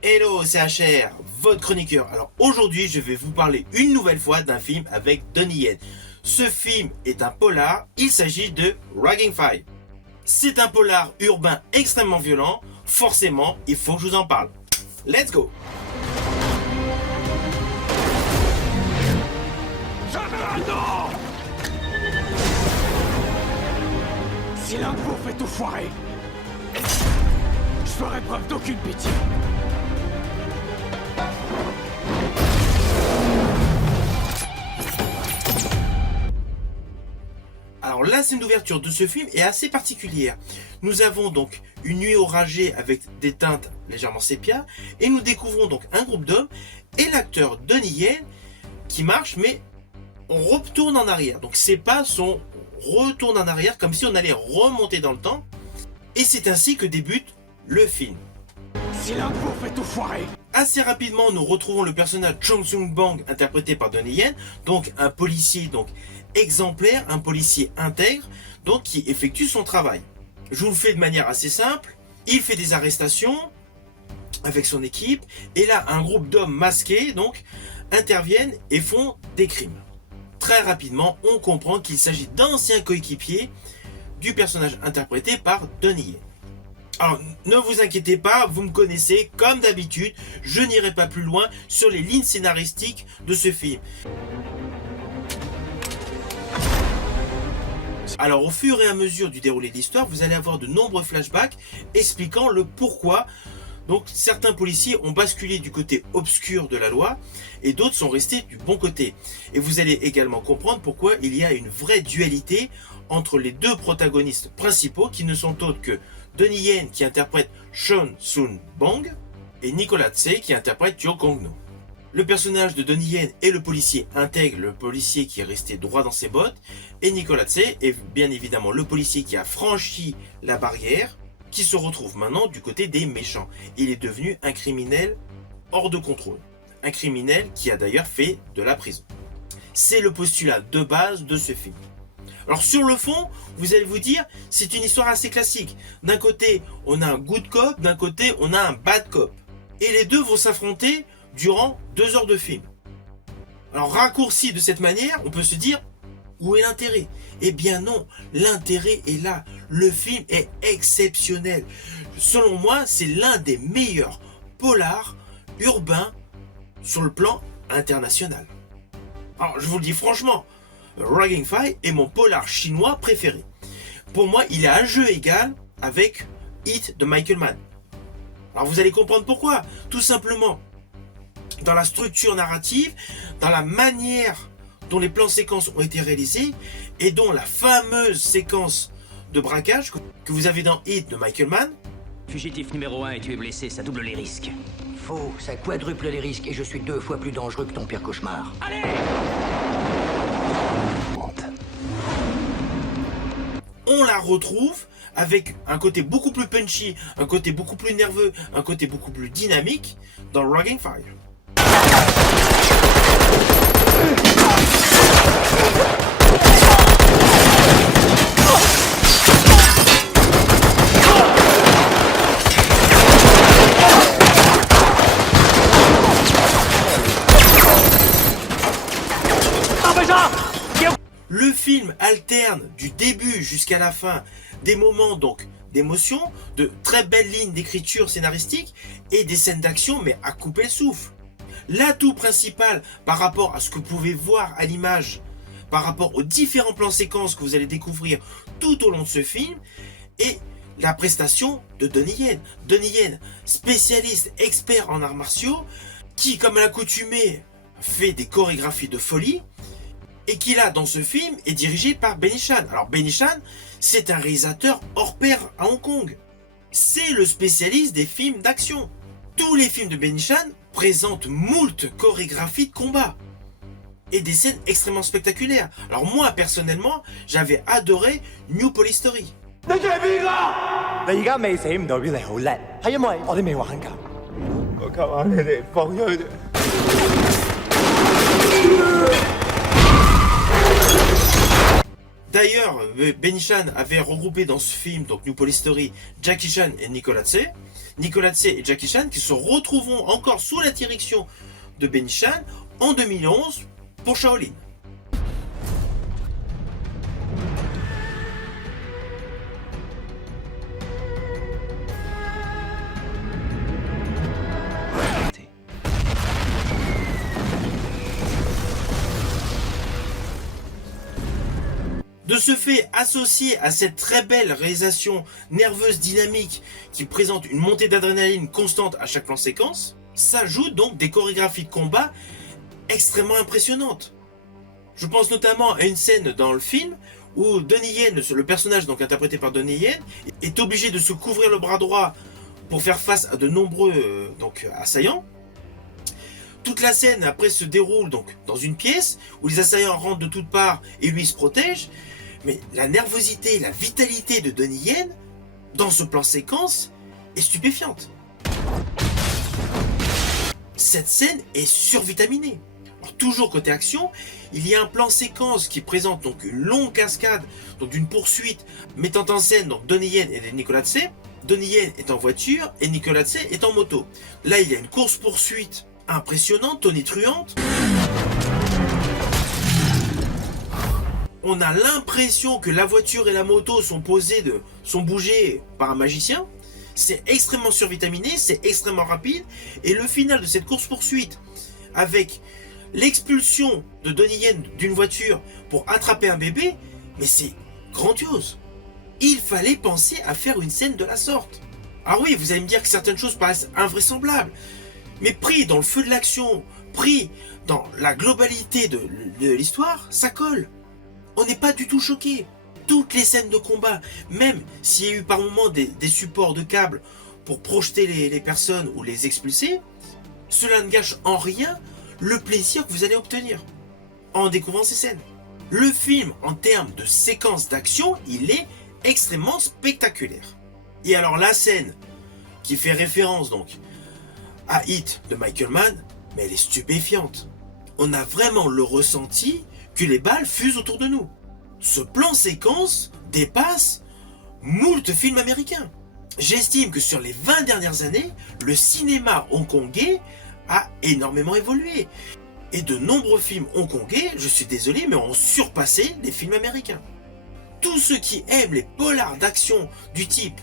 Hello, c'est HR, votre chroniqueur. Alors aujourd'hui, je vais vous parler une nouvelle fois d'un film avec Donnie Yen. Ce film est un polar, il s'agit de Dragon Fire. C'est un polar urbain extrêmement violent, forcément, il faut que je vous en parle. Let's go! Non! Si l'un de vous fait tout foirer, je ferai preuve d'aucune pitié. Alors la scène d'ouverture de ce film est assez particulière. Nous avons donc une nuit oragée avec des teintes légèrement sépia et nous découvrons donc un groupe d'hommes et l'acteur Donnie Yen qui marche, mais on retourne en arrière. Donc c'est pas son retourne en arrière comme si on allait remonter dans le temps. Et c'est ainsi que débute le film. Si l'un de vous fait tout foirer. Assez rapidement, nous retrouvons le personnage Chong Seung-bang interprété par Donnie Yen, donc un policier donc exemplaire, un policier intègre, donc qui effectue son travail. Je vous le fais de manière assez simple. Il fait des arrestations avec son équipe et là un groupe d'hommes masqués donc interviennent et font des crimes. Très rapidement, on comprend qu'il s'agit d'anciens coéquipiers du personnage interprété par Donnie Yen. Alors, ne vous inquiétez pas, vous me connaissez, comme d'habitude, je n'irai pas plus loin sur les lignes scénaristiques de ce film. Alors, au fur et à mesure du déroulé de l'histoire, vous allez avoir de nombreux flashbacks expliquant le pourquoi. Donc, certains policiers ont basculé du côté obscur de la loi et d'autres sont restés du bon côté. Et vous allez également comprendre pourquoi il y a une vraie dualité entre les deux protagonistes principaux qui ne sont autres que Donnie Yen qui interprète Chong Seung-bang et Nicolas Tse qui interprète Yo Kong-no. Le personnage de Donnie Yen est le policier intègre, le policier qui est resté droit dans ses bottes, et Nicolas Tse est bien évidemment le policier qui a franchi la barrière, qui se retrouve maintenant du côté des méchants. Il est devenu un criminel hors de contrôle. Un criminel qui a d'ailleurs fait de la prison. C'est le postulat de base de ce film. Alors sur le fond, vous allez vous dire, c'est une histoire assez classique. D'un côté, on a un good cop, d'un côté, on a un bad cop. Et les deux vont s'affronter durant 2 heures de film. Alors raccourci de cette manière, on peut se dire, où est l'intérêt? Eh bien non, l'intérêt est là. Le film est exceptionnel. Selon moi, c'est l'un des meilleurs polars urbains sur le plan international. Alors je vous le dis franchement, Dragon Fire est mon polar chinois préféré. Pour moi, il est à jeu égal avec Hit de Michael Mann. Alors vous allez comprendre pourquoi. Tout simplement, dans la structure narrative, dans la manière dont les plans séquences ont été réalisés et dont la fameuse séquence de braquage que vous avez dans Hit de Michael Mann. Fugitif numéro 1 et tu es blessé, ça double les risques. Faux, ça quadruple les risques et je suis 2 fois plus dangereux que ton pire cauchemar. Allez! On la retrouve avec un côté beaucoup plus punchy, un côté beaucoup plus nerveux, un côté beaucoup plus dynamique dans Dragon Fire. Le film alterne du début jusqu'à la fin des moments donc d'émotion, de très belles lignes d'écriture scénaristique et des scènes d'action mais à couper le souffle. L'atout principal par rapport à ce que vous pouvez voir à l'image, par rapport aux différents plans séquences que vous allez découvrir tout au long de ce film, est la prestation de Donnie Yen. Donnie Yen, spécialiste, expert en arts martiaux, qui comme à l'accoutumée fait des chorégraphies de folie, et qui là dans ce film est dirigé par Benny Chan. Alors Benny Chan, c'est un réalisateur hors pair à Hong Kong. C'est le spécialiste des films d'action. Tous les films de Benny Chan présentent moult chorégraphies de combat et des scènes extrêmement spectaculaires. Alors moi personnellement, j'avais adoré New Police Story. 你而家未死唔代表你好叻，係因為我哋未玩夠。我求下你哋放咗佢哋。D'ailleurs, Benny Chan avait regroupé dans ce film, donc New Police Story, Jackie Chan et Nicolas Tse. Nicolas Tse et Jackie Chan qui se retrouveront encore sous la direction de Benny Chan en 2011 pour Shaolin. De ce fait, associé à cette très belle réalisation nerveuse dynamique qui présente une montée d'adrénaline constante à chaque plan séquence, s'ajoutent donc des chorégraphies de combat extrêmement impressionnantes. Je pense notamment à une scène dans le film où Donnie Yen, le personnage donc interprété par Donnie Yen, est obligé de se couvrir le bras droit pour faire face à de nombreux assaillants. Toute la scène après se déroule donc dans une pièce où les assaillants rentrent de toutes parts et lui se protège. Mais la nervosité, la vitalité de Donnie Yen dans ce plan séquence est stupéfiante. Cette scène est survitaminée. Alors, toujours côté action, il y a un plan séquence qui présente donc une longue cascade donc d'une poursuite mettant en scène donc Donnie Yen et Nicolas Tse. Donnie Yen est en voiture et Nicolas Tse est en moto. Là, il y a une course-poursuite impressionnante, tonitruante. On a l'impression que la voiture et la moto sont bougées par un magicien. C'est extrêmement survitaminé, c'est extrêmement rapide. Et le final de cette course-poursuite, avec l'expulsion de Donnie Yen d'une voiture pour attraper un bébé, mais c'est grandiose. Il fallait penser à faire une scène de la sorte. Ah oui, vous allez me dire que certaines choses paraissent invraisemblables. Mais pris dans le feu de l'action, pris dans la globalité de l'histoire, ça colle. On n'est pas du tout choqué. Toutes les scènes de combat, même s'il y a eu par moments des supports de câbles pour projeter les personnes ou les expulser, cela ne gâche en rien le plaisir que vous allez obtenir en découvrant ces scènes. Le film, en termes de séquence d'action, il est extrêmement spectaculaire. Et alors la scène qui fait référence donc à Hit de Michael Mann, mais elle est stupéfiante. On a vraiment le ressenti que les balles fusent autour de nous. Ce plan séquence dépasse moult films américains. J'estime que sur les 20 dernières années, le cinéma hongkongais a énormément évolué. Et de nombreux films hongkongais, je suis désolé, mais ont surpassé les films américains. Tous ceux qui aiment les polars d'action du type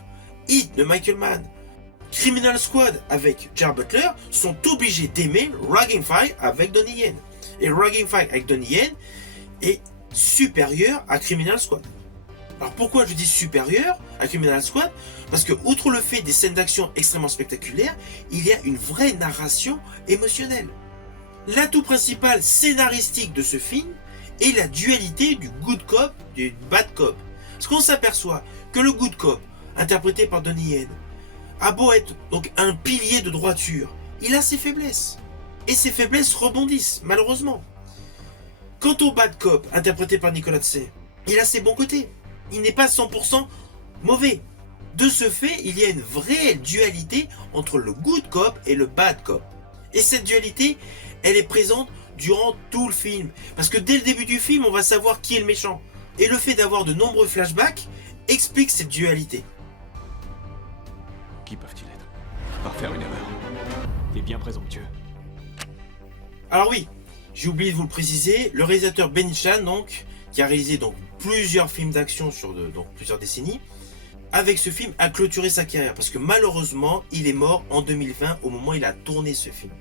Hit de Michael Mann, Criminal Squad avec Gerard Butler sont obligés d'aimer Ranking Fight avec Donnie Yen. Et Ranking Fight avec Donnie Yen est supérieur à Criminal Squad. Alors pourquoi je dis supérieur à Criminal Squad? Parce que outre le fait des scènes d'action extrêmement spectaculaires, il y a une vraie narration émotionnelle. L'atout principal scénaristique de ce film est la dualité du good cop et du bad cop. Parce qu'on s'aperçoit que le good cop, interprété par Donnie Yen, a beau être donc un pilier de droiture, il a ses faiblesses. Et ces faiblesses rebondissent, malheureusement. Quant au bad cop, interprété par Nicolas Tse, il a ses bons côtés. Il n'est pas 100% mauvais. De ce fait, il y a une vraie dualité entre le good cop et le bad cop. Et cette dualité, elle est présente durant tout le film. Parce que dès le début du film, on va savoir qui est le méchant. Et le fait d'avoir de nombreux flashbacks explique cette dualité. Qui peuvent-ils être? Par faire une erreur. T'es bien présomptueux. Alors oui, j'ai oublié de vous le préciser, le réalisateur Benny Chan, donc, qui a réalisé donc plusieurs films d'action sur plusieurs décennies, avec ce film a clôturé sa carrière parce que malheureusement il est mort en 2020 au moment où il a tourné ce film.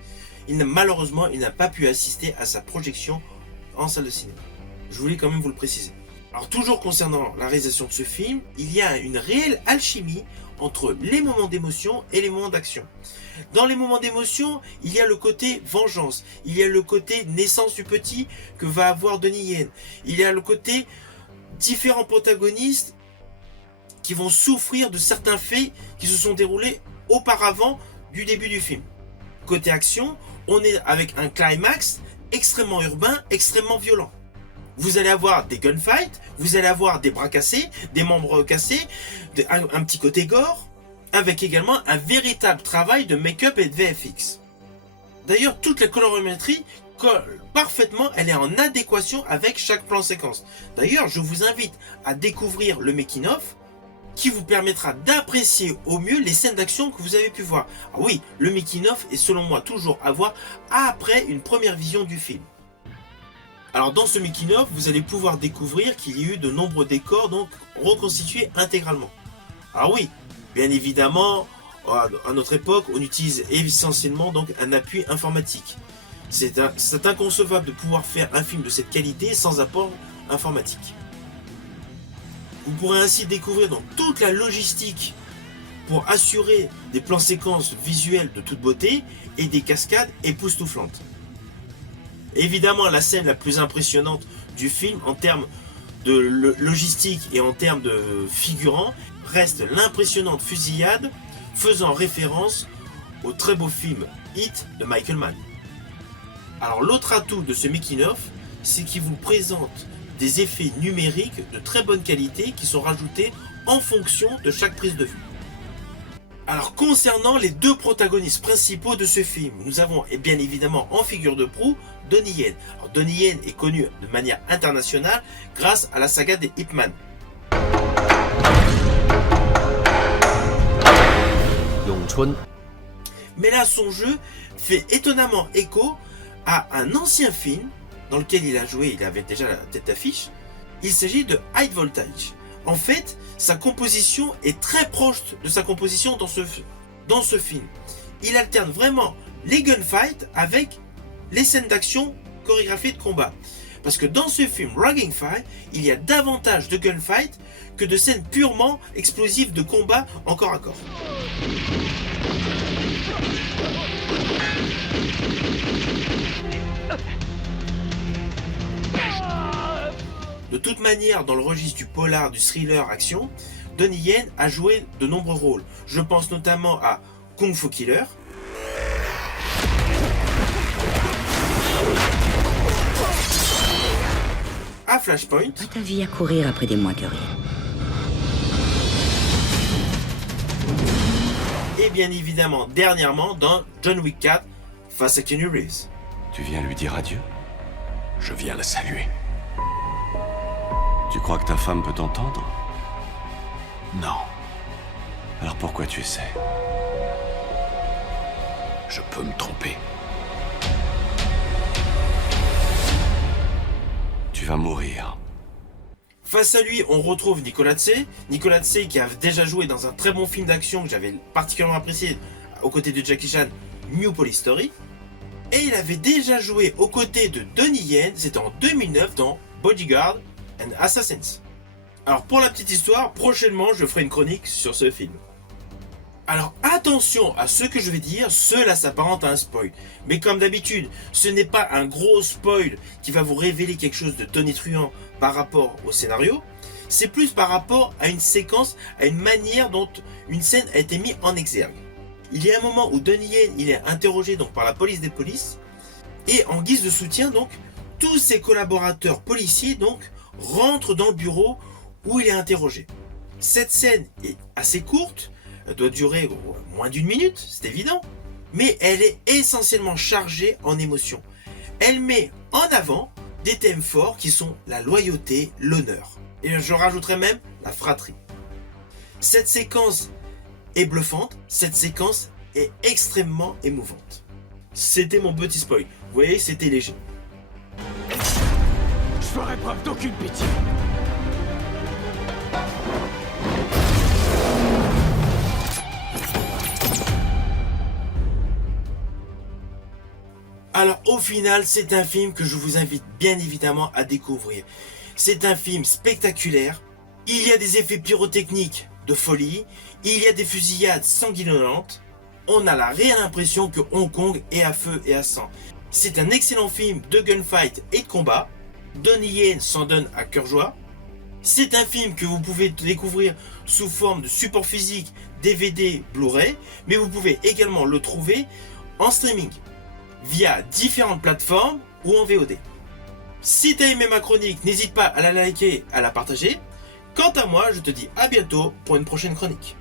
Malheureusement il n'a pas pu assister à sa projection en salle de cinéma. Je voulais quand même vous le préciser. Alors toujours concernant la réalisation de ce film, il y a une réelle alchimie entre les moments d'émotion et les moments d'action. Dans les moments d'émotion, il y a le côté vengeance, il y a le côté naissance du petit que va avoir Donnie Yen, il y a le côté différents protagonistes qui vont souffrir de certains faits qui se sont déroulés auparavant du début du film. Côté action, on est avec un climax extrêmement urbain, extrêmement violent. Vous allez avoir des gunfights, vous allez avoir des bras cassés, des membres cassés, un petit côté gore, avec également un véritable travail de make-up et de VFX. D'ailleurs, toute la colorimétrie colle parfaitement, elle est en adéquation avec chaque plan séquence. D'ailleurs, je vous invite à découvrir le making-of qui vous permettra d'apprécier au mieux les scènes d'action que vous avez pu voir. Ah oui, le making-of est selon moi toujours à voir après une première vision du film. Alors dans ce making-of, vous allez pouvoir découvrir qu'il y a eu de nombreux décors donc reconstitués intégralement. Ah oui, bien évidemment, à notre époque, on utilise essentiellement donc un appui informatique. C'est inconcevable de pouvoir faire un film de cette qualité sans apport informatique. Vous pourrez ainsi découvrir donc toute la logistique pour assurer des plans séquences visuels de toute beauté et des cascades époustouflantes. Évidemment, la scène la plus impressionnante du film en termes de logistique et en termes de figurants reste l'impressionnante fusillade faisant référence au très beau film Hit de Michael Mann. Alors l'autre atout de ce making-of, c'est qu'il vous présente des effets numériques de très bonne qualité qui sont rajoutés en fonction de chaque prise de vue. Alors concernant les deux protagonistes principaux de ce film, nous avons bien évidemment en figure de proue Donnie Yen. Alors Donnie Yen est connu de manière internationale grâce à la saga des Ip Man. Mais là son jeu fait étonnamment écho à un ancien film dans lequel il a joué, il avait déjà la tête d'affiche. Il s'agit de High Voltage. En fait, sa composition est très proche de sa composition dans ce film. Il alterne vraiment les gunfights avec les scènes d'action chorégraphiées de combat. Parce que dans ce film Raging Fire, il y a davantage de gunfights que de scènes purement explosives de combat en corps à corps. De toute manière, dans le registre du polar, du thriller action, Donnie Yen a joué de nombreux rôles. Je pense notamment à Kung Fu Killer, à Flashpoint, Pas ta vie à courir après des moins que rien. et bien évidemment dernièrement dans John Wick 4 face à Keanu Reeves. Tu viens lui dire adieu? Je viens la saluer. Tu crois que ta femme peut t'entendre? Non, Alors pourquoi tu essaies? je peux me tromper. Tu vas mourir. Face à lui, on retrouve Nicolas Tsé. Nicolas Tsé qui a déjà joué dans un très bon film d'action que j'avais particulièrement apprécié aux côtés de Jackie Chan, New Police Story. Et il avait déjà joué aux côtés de Donnie Yen, c'était en 2009 dans Bodyguard and Assassins. Alors pour la petite histoire, prochainement je ferai une chronique sur ce film. Alors attention à ce que je vais dire, cela s'apparente à un spoil. Mais comme d'habitude, ce n'est pas un gros spoil qui va vous révéler quelque chose de tonitruant par rapport au scénario. C'est plus par rapport à une séquence, à une manière dont une scène a été mise en exergue. Il y a un moment où Donnie Yen il est interrogé donc par la police des polices. Et en guise de soutien, donc, tous ses collaborateurs policiers donc rentrent dans le bureau où il est interrogé. Cette scène est assez courte. Elle doit durer moins d'une minute, c'est évident. Mais elle est essentiellement chargée en émotions. Elle met en avant des thèmes forts qui sont la loyauté, l'honneur. Et je rajouterais même la fratrie. Cette séquence est bluffante, cette séquence est extrêmement émouvante. C'était mon petit spoil. Vous voyez, c'était léger. Je ferai preuve d'aucune pitié. Alors au final, c'est un film que je vous invite bien évidemment à découvrir. C'est un film spectaculaire. Il y a des effets pyrotechniques de folie. Il y a des fusillades sanguinolentes. On a la réelle impression que Hong Kong est à feu et à sang. C'est un excellent film de gunfight et de combat. Donnie Yen s'en donne à cœur joie. C'est un film que vous pouvez découvrir sous forme de support physique, DVD, Blu-ray. Mais vous pouvez également le trouver en streaming, via différentes plateformes ou en VOD. Si tu as aimé ma chronique, n'hésite pas à la liker, à la partager. Quant à moi, je te dis à bientôt pour une prochaine chronique.